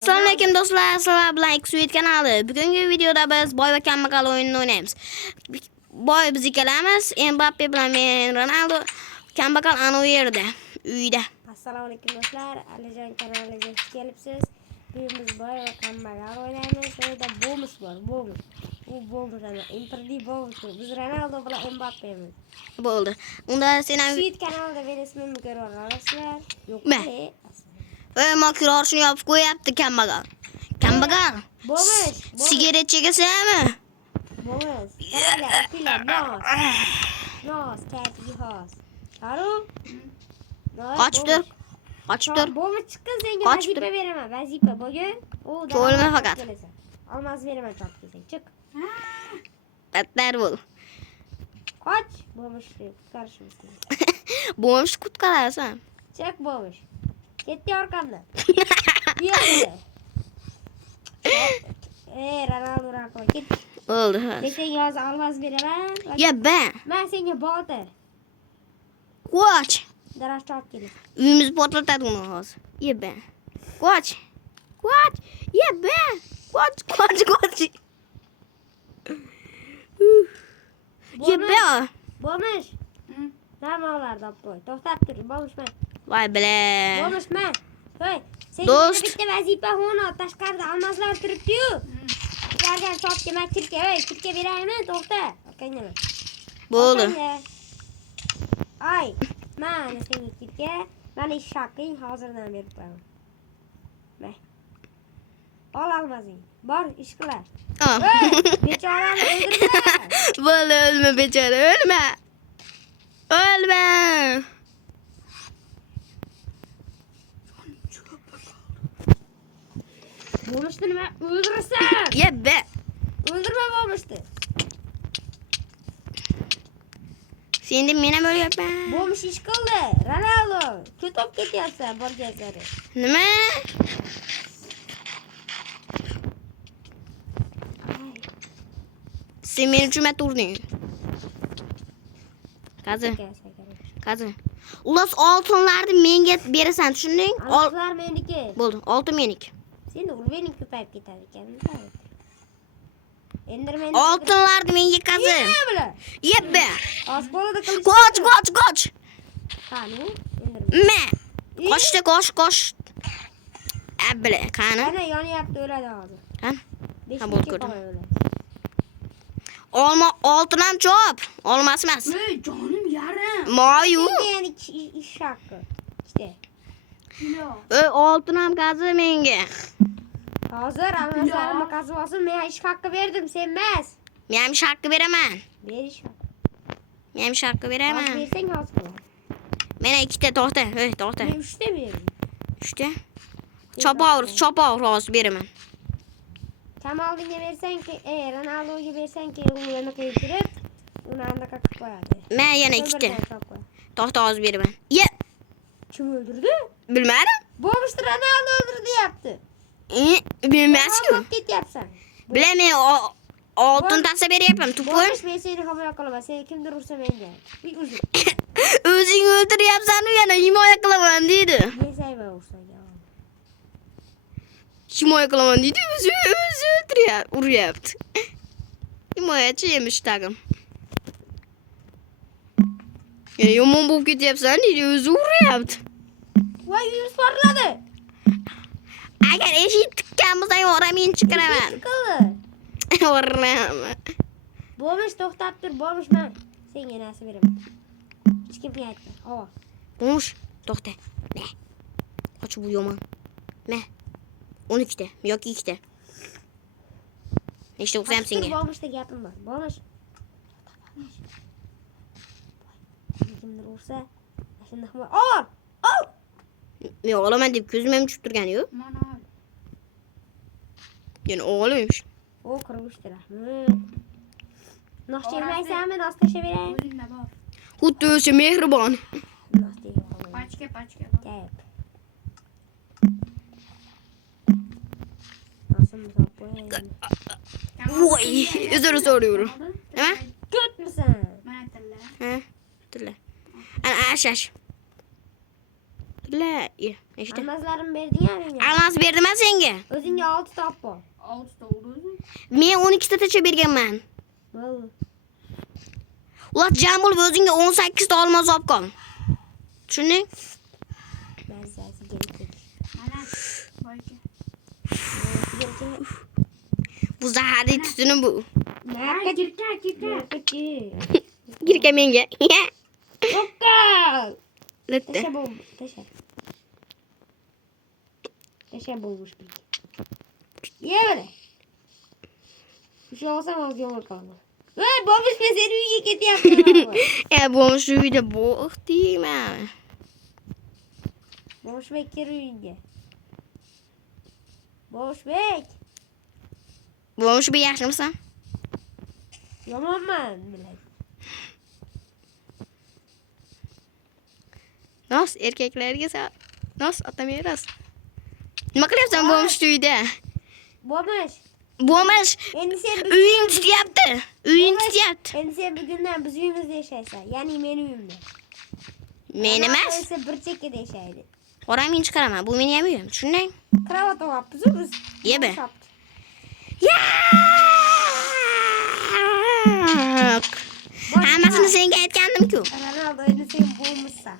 Assalomualaikum do'stlar, sizlar bilan Xsuite kanali. Bugungi videoda biz boy va kambag'al o'yinini o'ynaymiz. Boy biz ikkalamiz, Mbappe bilan men Ronaldo, kambag'al ana u yerda, uyda. Assalomualaikum do'stlar, Alijon kanaliga xush kelibsiz. Bugun biz boy va kambag'al o'ynaymiz. Uyda bonus bor, bonus. U bonus ana, imperdi bonus. Biz Ronaldo bilan Mbappemiz. Bo'ldi. Unda sen ham Xsuite kanalida men ismimni ko'ra olasizlar. Men. makro shuni yopib qo'yapti kambag'al. Kambag'al. Bonus. Sigaret chegasanmi? Bonus. Pila, nos, katiga xos. Alo? Qochdir. Qochdir. Bonus chiqqan senga Qochib vazifa beraman, vazifa bugun. Ko'rma faqat. Olmos beraman chop kesang, chiq. Battar bo'l. Qoch, bonus qutqarishimiz kerak. Bo'sh qutqarasan. Chiq bonus. Ketdi orqamdan. Yo'q. Ronaldo raqam ket. Bo'ldi. Desang hozir olmos beraman. Ya ben. Men senga botir. Qoch. Daraxt chop keling. Uyimiz portlatadi uni hozir. Ye ben. Qoch. Qoch. Ye ben. Qoch. Ye ben. Bonus. Namolarda qo'y. To'xtab tur, bonus men. Voy bile. Bonus men. Qo'y. Do'st. Bitta vazifa ho'no tashqarida olmoslar turibdi-yu. Ularga chopga men kirka beraymi? To'xta. Orqangga. Bo'ldi. Ay, mana senga kirka. Mana ish haqing hozirdan berib qo'yaman. Mana. Ol olmasing. Bor ish qilar. Bechorani o'ldirma. Bo'ldi, o'lma bechora, o'lma. O'lma. Bo'lishni nima o'ldirsan? Ye ben. O'ldirma bo'lishni. Sen de meni bo'lyapsan. Bo'lmish ish qildi. Ronaldo, ketib ketyapsan borgan sari. Nima? Sen meni uchun turding. Qazi. Ulas oltinlarni menga berasan, tushunding? Oltinlar meniki. Bo'ldi, oltin meniki. Sen urvening ko'payib ketadi ekan. Endermen. Oltinlarni menga qazi. Nima bilan? Yebbe. Osbolada qilish. Qoch. Qani? Endermen. Me. Qoch. Abla, qani? Ana yonyapti, o'ladi hozir. Ha? Ha, bo'ldi, ko'rdim. O'ladi. Oltin ham chop. Olmas emas. Ey jonim yarim. Moyu. Yani ish haqqi. İşte. Oltin ham qazi menga. Hozir almaslarni qazib olsin, men ish haqqi berdim, sen emas. Men ham ish haqqi beraman. Ber ish haqqi. Men ham ish haqqi Hozir beraman. bersang hozir qilaman. Mena ikkita to'xta. To'xta. Men 3 ta berdim. 3ta. Chop hozir beraman. Kamolga bersang ki, Ronaldoga bersang ki, u yana qo'yib, uni anaqa qilib qo'yadi. Men yana ikkita. To'xta hozir beraman. Ye. Kim o'ldirdi? Bilmadim. Bo'lmishdi, Ronaldo o'ldirdi deyapti. Bilmasku. Qolib ketyapsan. Bilaman, oltin taqsa beryapman, tup qo'y. Bo'lish men seni himoya qilaman. Sen kimdir ursa menga. O'zi. O'zing o'ldiryapsan, u yana himoya qilaman deydi. Men sayma ursa. Himoya qilaman deydi, o'zi uryapti. Himoyachi emish tag'im. Yomon bo'lib ketyapsan deydi, o'zi uryapti. Voy, yuz porladi. Agar eshik tikkan bo'lsang, men chiqaraman. O'rnaman. Bo'lmish, to'xtab tur, bo'lmish men. Senga narsa beraman. Hech kimga aytma. Ol. Bo'lmish, to'xta. Ne? Qoch bu yomon. Ne? 12ta yoki 2ta. Nechta o'qisam senga? Bo'lmishda gapim bor. Bo'lmish. Kimdir ursa, shunda himoya. Ol! Men olaman deb ko'zim ham tushib turgani-yu. Mana ol. Yana o'g'limmish. O qirg'ishdi, rahmat. Nos chekmaysanmi? Nos tashaveraymi? O'zingda bor. Xuddi o'sha mehribon. Nos tegib. Pachka. Gap. Nosim qo'y. Voy, uzr so'rayman. Nima? Ko'tmisan? Mana tilla. Ha? Tilla. Ana ashash. Tilla, İşte. Almazlarımı verdin ya menga. Almas berdim ben senga. O'zingga 6 ta olib bor. 6 ta oldu o'zi. Men 12 tacha berganman. Bo'ldi. Ular jam bo'lib o'zingga 18 ta olmos olib qol. Tushunding? Mazasi kelib. Mana. Voy aka. Bu zaharli tutuni bu. Narka Kirka. Girka menga. Okka. Latta. Tasha bo'ldi. Tasha. Tasha bo'lmuş bir. Ye böyle. Bir şey olsa mı yolur kalma. Hey babuş ben seni uyuya gidiyorum. Bu şu video bu değil mi? Babuş bekler uyuya. Babuş bek. Bu şu bir yaşlı mısın? Yaman mı? Nasıl erkeklerge sen? Nasıl atamıyoruz? Nima qilyapsan bu şu uyda? Babuş. Bo'lmas. Endi sen bir Uying tutyapti. Uying tutyapti. Endi sen bir günden biz uyimizda yashaysan. Ya'ni meni uyimda. Men emas. Esa bir chekkada yashaydi. Qoraming chiqaraman. Bu mening ham uyim. Tushunding? Kravat olibmiz biz. Ye be. Yo'q. Hammasini senga aytgandim-ku. Ronaldo endi sen bo'lmishsan.